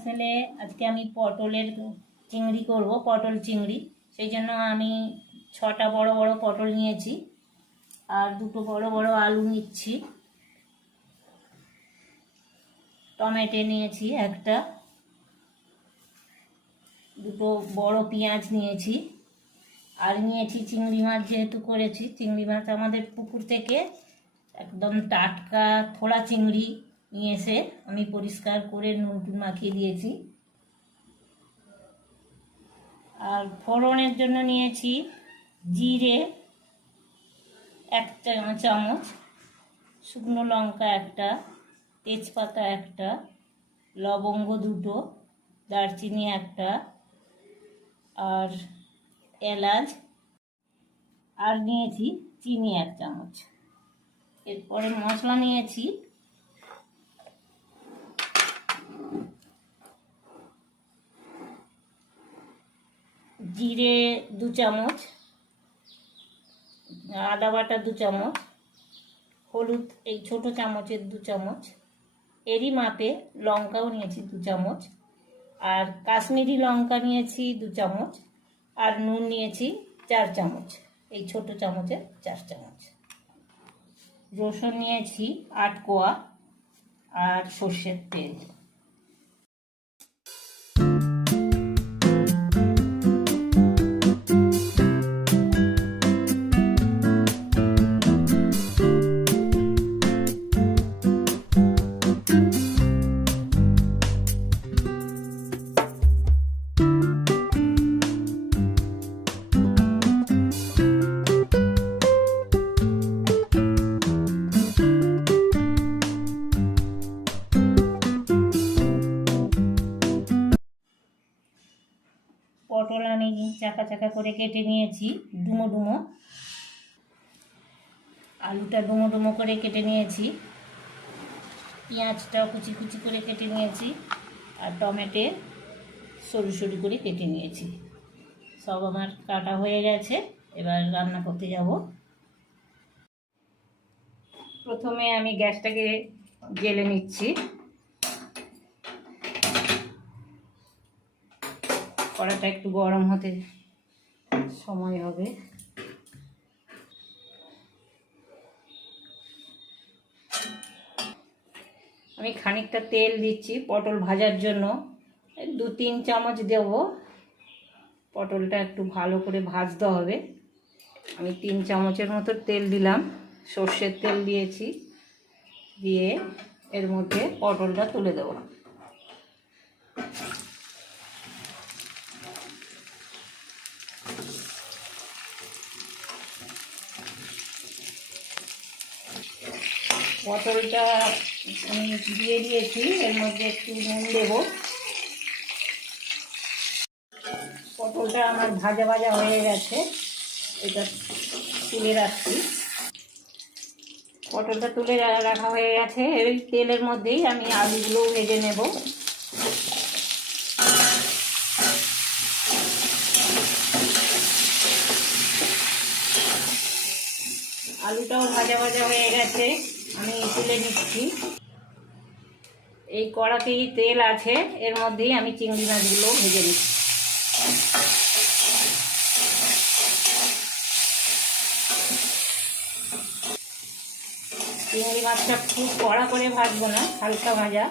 পার্সেলে আজকে আমি পটলের চিংড়ি করব, পটল চিংড়ি। সেই জন্য আমি 6টা বড় বড় পটল নিয়েছি আর 2টো বড় বড় আলু নিচ্ছি, টমেটো নিয়েছি একটা, 2টো বড় পেঁয়াজ নিয়েছি আর নিয়েছি চিংড়ি মাছ। যেহেতু করেছি চিংড়ি মাছ আমাদের পুকুর থেকে একদম টাটকা থোড়া চিংড়ি নিয়ে এসে আমি পরিষ্কার করে নুন মাখিয়ে দিয়েছি। আর ফোড়নের জন্য নিয়েছি জিরে 1 চামচ, শুকনো লঙ্কা একটা, তেজপাতা একটা, লবঙ্গ 2টো, দারচিনি একটা আর এলাচ, আর নিয়েছি চিনি 1 চামচ। এরপরে মশলা নিয়েছি জিরে 2 চামচ, আদা বাটা 2 চামচ, হলুদ এই ছোট চামচের 2 চামচ, এরই মাপে লঙ্কাও নিয়েছি 2 চামচ, আর কাশ্মীরি লঙ্কা নিয়েছি 2 চামচ, আর নুন নিয়েছি 4 চামচ, এই ছোট চামচের 4 চামচ। রসুন নিয়েছি 8 কোয়া আর সর্ষের তেল। পটল আমি চাকা চাকা করে কেটে নিয়েছি ডুমো ডুমো, আলুটা ডুমো ডুমো করে কেটে নিয়েছি, পেঁয়াজটাও কুচি কুচি করে কেটে নিয়েছি, আর টমেটো সরু সরু করে কেটে নিয়েছি। সব আমার কাটা হয়ে গেছে, এবার রান্না করতে যাব। প্রথমে আমি গ্যাসটাকে জ্বেলে নিচ্ছি। কড়াটা একটু গরম হতে সময় হবে। আমি খানিকটা তেল দিচ্ছি পটল ভাজার জন্য, 2-3 চামচ দেব। পটলটা একটু ভালো করে ভাজতে হবে। আমি 3 চামচের মতো তেল দিলাম, সর্ষের তেল দিয়েছি, দিয়ে এর মধ্যে পটলটা তুলে দেবো। পটলটা আমি দিয়ে দিয়েছি, এর মধ্যে একটু নুন দেবো। পটলটা আমার ভাজা ভাজা হয়ে গেছে, এটা তুলে রাখছি। পটলটা তুলে রাখা হয়ে গেছে, এই তেলের মধ্যেই আমি আলুগুলো ভেজে নেব। আলুটাও ভাজা ভাজা হয়ে গেছে, আমি তুলে নিচ্ছি। এই কড়াতেই তেল আছে, এর মধ্যেই আমি চিংড়ি মাছগুলো ভেজে নিচ্ছি। চিংড়ি মাছটা খুব কড়া করে ভাজবো না, হালকা ভাজা।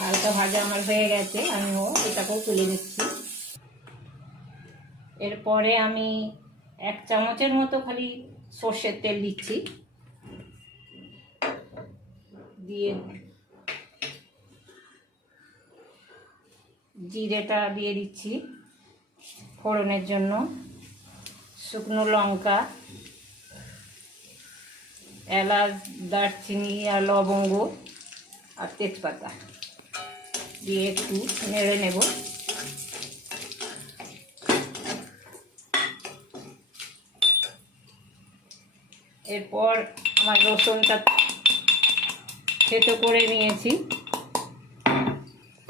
হালকা ভাজা আমার হয়ে গেছে, আমিও এটাকেও তুলে নিচ্ছি। এরপরে আমি 1 চামচের মতো খালি সর্ষের তেল দিচ্ছি, দিয়ে জিরেটা দিয়ে দিচ্ছি ফোড়নের জন্য, শুকনো লঙ্কা, এলাচ, দারচিনি আর লবঙ্গ আর তেজপাতা দিয়ে একটু নেড়ে নেব। এরপর আমার রসুনটা থেতো করে নিয়েছি,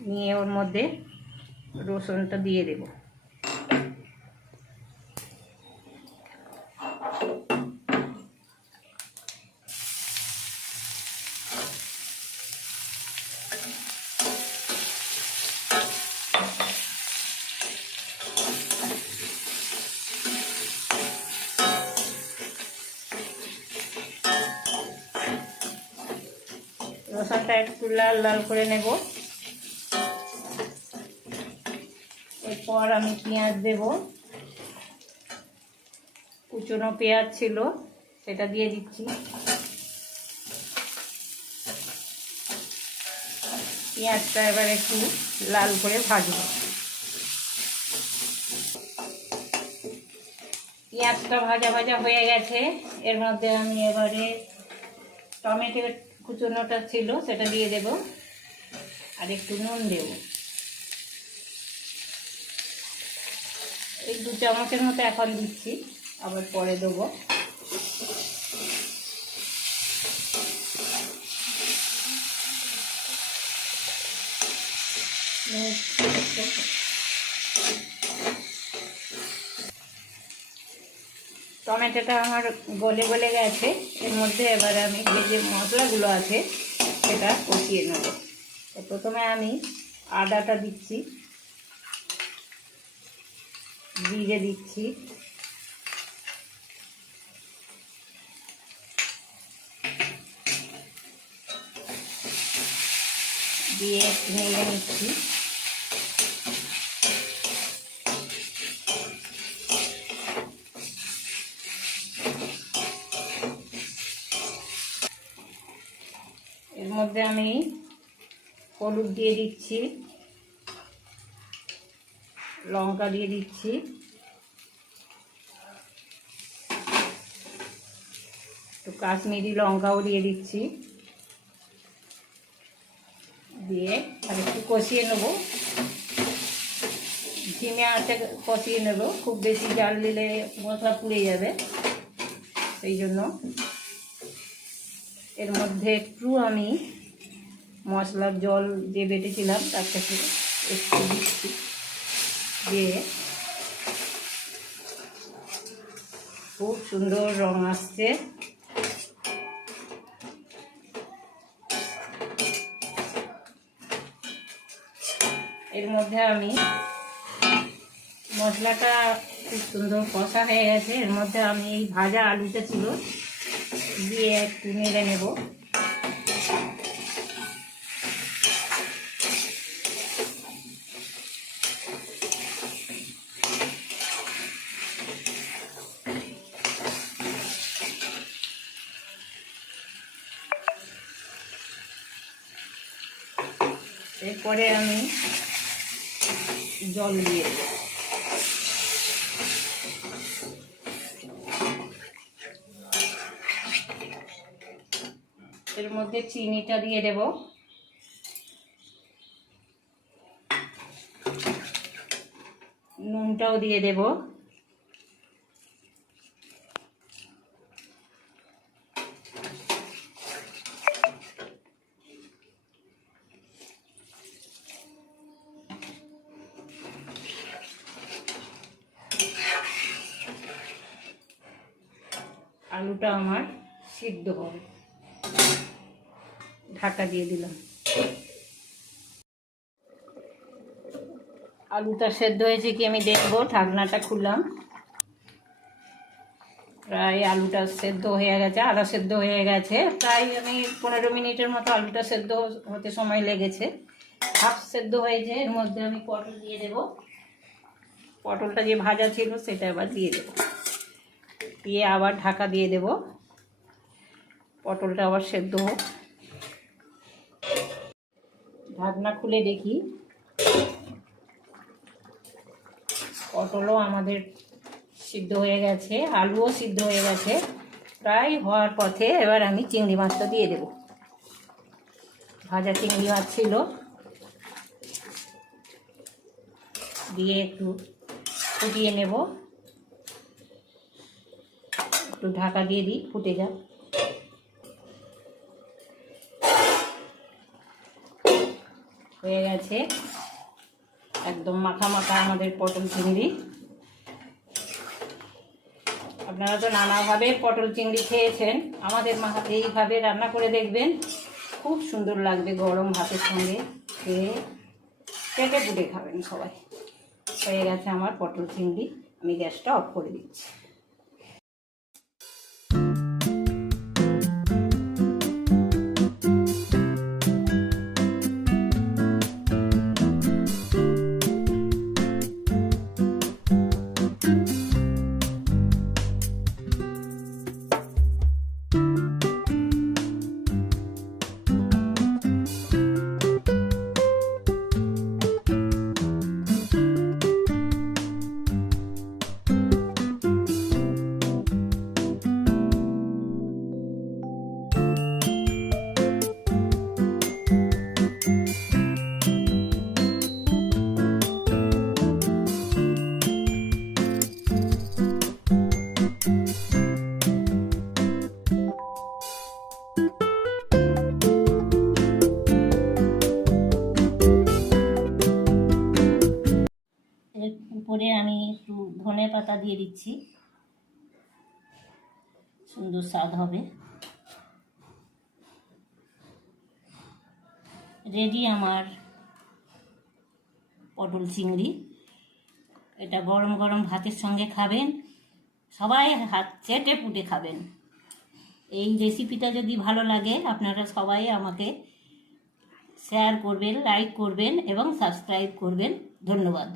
নিয়ে ওর মধ্যে রসুনটা দিয়ে দেব। রসুনটা একটু লাল লাল করে নেব। এরপর আমি পেঁয়াজ দেব, কুচনো পেঁয়াজ ছিল সেটা দিয়ে দিচ্ছি। পেঁয়াজটা এবার একটু লাল করে ভাজবো। পেঁয়াজটা ভাজা ভাজা হয়ে গেছে, এর মধ্যে আমি এবারে টমেটো কুচনোটা ছিল সেটা দিয়ে দেব, আর একটু নুন দেব। এই 2 চামচের মতো এখন দিচ্ছি, আবার পরে দেবো। টমেটোটা আমার গলে গলে গেছে, এর মধ্যে এবারে আমি যে মশলাগুলো আছে সেটা কষিয়ে নেব। তো প্রথমে আমি আদাটা দিচ্ছি, জিরে দিচ্ছি, দিয়ে নেড়ে নিচ্ছি। এর মধ্যে আমি হলুদ দিয়ে দিচ্ছি, লঙ্কা দিয়ে দিচ্ছি, একটু কাশ্মীরি লঙ্কাও দিয়ে দিচ্ছি, দিয়ে আর একটু কষিয়ে নেব। ঝিমে আঁচে কষিয়ে নেব, খুব বেশি জাল দিলে মশলা পুড়ে যাবে, সেই জন্য। এর মধ্যে একটু আমি মশলার জল যে বেটেছিলাম তার থেকে একটু দিচ্ছি, দিয়ে খুব সুন্দর রং আসছে। এর মধ্যে আমি মশলাটা খুব সুন্দর কষা হয়ে গেছে, এর মধ্যে আমি এই ভাজা আলুটা ছিল দিয়ে একটু নেড়ে নেব। এরপরে আমি জল দিয়ে দেব। এর মধ্যে চিনিটা দিয়ে দেব, নুনটাও দিয়ে দেব, আলুটা আমার সিদ্ধ হবে। ঢাকা দিয়ে দিলাম। আলুটা সেদ্ধ হয়েছে কি আমি দেখবো, ঢাকনাটা খুললাম। প্রায় আলুটা সেদ্ধ হয়ে গেছে, আধা সেদ্ধ হয়ে গেছে, প্রায় আমি 15 মিনিটের মতো আলুটা সেদ্ধ হতে সময় লেগেছে। হাফ সেদ্ধ হয়েছে, এর মধ্যে আমি পটল দিয়ে দেব। পটলটা যে ভাজা ছিল সেটা আবার দিয়ে দেব, দিয়ে আবার ঢাকা দিয়ে দেব। পটলটা আবার সেদ্ধ হোক। ঢাকনা খুলে দেখি, পটলও আমাদের সিদ্ধ হয়ে গেছে, আলুও সিদ্ধ হয়ে গেছে, প্রায় হওয়ার পথে। এবার আমি চিংড়ি মাছটা দিয়ে দেব। ভাজা চিংড়ি মাছ ছিল, দিয়ে একটু ফুটিয়ে নেব। একটু ঢাকা দিয়ে দিই, ফুটে যাক। হয়ে গেছে, একদম মাখা মাখা আমাদের পটল চিংড়ি। আপনারা তো নানাভাবে পটল চিংড়ি খেয়েছেন, আমাদের এইভাবে রান্না করে দেখবেন, খুব সুন্দর লাগবে গরম ভাতের সঙ্গে খেয়ে পেটে পুটে খাবেন সবাই। হয়ে গেছে আমার পটল চিংড়ি, আমি গ্যাসটা অফ করে দিচ্ছি। উপরে আমি একটু ধনে পাতা দিয়ে দিচ্ছি, সুন্দর স্বাদ হবে। রেডি আমার পটল চিংড়ি। এটা গরম গরম ভাতের সঙ্গে খাবেন, সবাই হাত চেটে পুটে খাবেন। এই রেসিপিটা যদি ভালো লাগে আপনারা সবাই আমাকে শেয়ার করবেন, লাইক করবেন এবং সাবস্ক্রাইব করবেন। ধন্যবাদ।